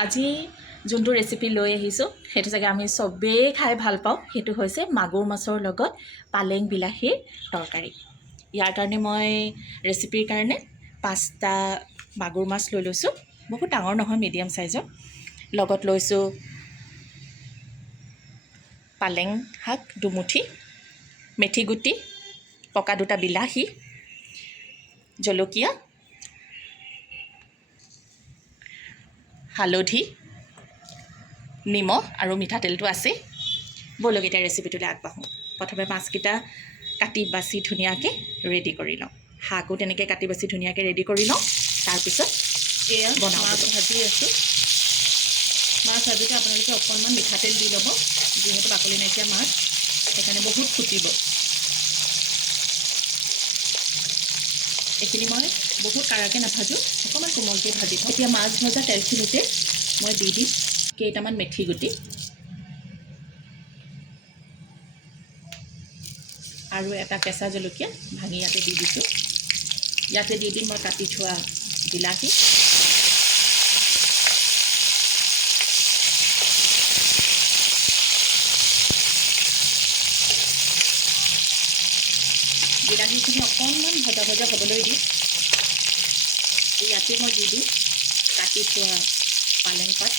আজি যোনটো ৰেচিপি লৈ আহিছোঁ সেইটো চাগে আমি চবেই খাই ভাল পাওঁ। সেইটো হৈছে মাগুৰ মাছৰ লগত পালেং বিলাহীৰ তৰকাৰী। ইয়াৰ কাৰণে মই ৰেচিপিৰ কাৰণে 5টা মাগুৰ মাছ লৈ লৈছোঁ। বহুত ডাঙৰ নহয়, মিডিয়াম চাইজৰ। লগত লৈছোঁ পালেং শাক দুমুঠি, মেথি গুটি, পকা 2টা বিলাহী, জলকীয়া, হালধি, নিমখ আৰু মিঠাতেলটো আছে। ব'লক এতিয়া ৰেচিপিটোলৈ আগবাঢ়োঁ। প্ৰথমে মাছকেইটা কাটি বাছি ধুনীয়াকৈ ৰেডি কৰি লওঁ। শাকো তেনেকৈ কাটি বাছি ধুনীয়াকৈ ৰেডি কৰি লওঁ। তাৰপিছত এয়া বনাওঁ। মাছ ভাজি আছোঁ। মাছ ভাজোঁতে আপোনালোকে অকণমান মিঠাতেল দি ল'ব, যিহেতু বাকলি নাইকিয়া মাছ, সেইকাৰণে বহুত ফুটিব। এইখিনি মই বহুত কাৰাকৈ নাভাজোঁ, অকণমান কোমলকৈ ভাজি থওঁ। এতিয়া মাছ ভজা তেলখিনিতে মই দি দিম কেইটামান মেথি গুটি আৰু এটা কেঁচা জলকীয়া ভাঙি ইয়াতে দি দিছোঁ। ইয়াতে দি দিম মই কাটি থোৱা বিলাহী, বিলাহীখিনি অকণমান ভজা ভজা হ'বলৈ দি ইয়াতে মই দি দিম কাটি থোৱা পালেং পাত,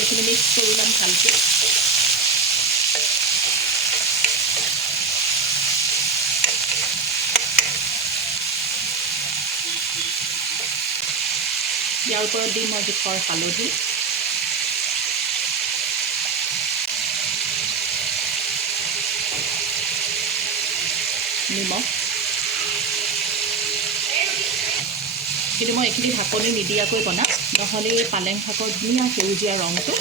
এইখিনি মিক্স কৰি ল'ম ভালকৈ। ইয়াৰ ওপৰত দিম মই জোখৰ হালধি, নিমখ। কিন্তু মই এইখিনি ঢাকনি নিদিয়াকৈ বনাম, নহ'লে পালেং শাকৰ ধুনীয়া সেউজীয়া ৰংটো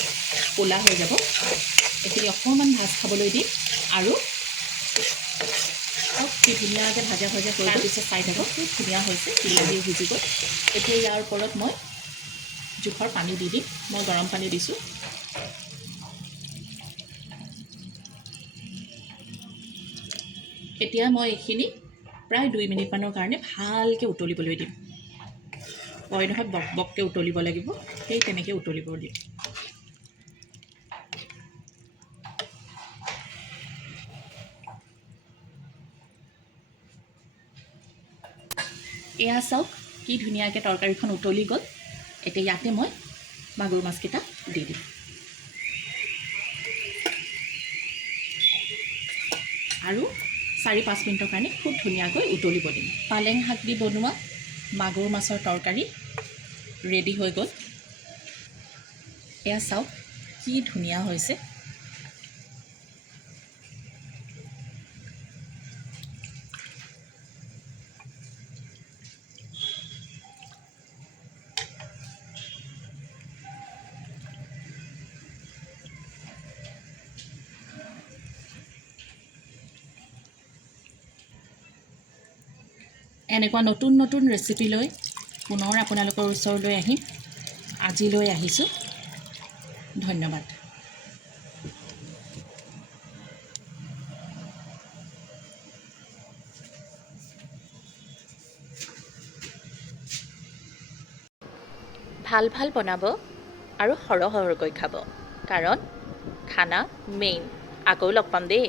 ক'লা হৈ যাব। এইখিনি অকণমান ভাজ খাবলৈ দিম আৰু কি ধুনীয়াকৈ ভাজা ভজা কৰি তাৰপিছত চাই থাকক, খুব ধুনীয়া হৈছে, বিলাহী সিজি গ'ল। এতিয়া ইয়াৰ ওপৰত মই জোখৰ পানী দি দিম। মই গৰম পানী দিছোঁ। এতিয়া মই এইখিনি প্ৰায় 2 মিনিটমানৰ কাৰণে ভালকৈ উতলিবলৈ দিম। কয় নহয় বক বককৈ উতলিব লাগিব, সেই তেনেকৈ উতলিব দিম। এয়া চাওক কি ধুনীয়াকৈ তৰকাৰীখন উতলি গ'ল। এতিয়া ইয়াতে মই মাগুৰ মাছকেইটা দি দিম আৰু 4-5 মিনিটৰ কাৰণে খুব ধুনীয়াকৈ উতলিব দিম। পালেং শাক দি বনোৱা মাগুৰ মাছৰ তৰকাৰী ৰেডি হৈ গ'ল। এয়া চাওক কি ধুনীয়া হৈছে। এনেকুৱা নতুন নতুন ৰেচিপি লৈ পুনৰ আপোনালোকৰ ওচৰলৈ আহিম। আজিলৈ আহিছোঁ, ধন্যবাদ। ভাল ভাল বনাব আৰু সৰহ সৰহকৈ খাব, কাৰণ খানা মেইন। আকৌ লগ পাম দেই।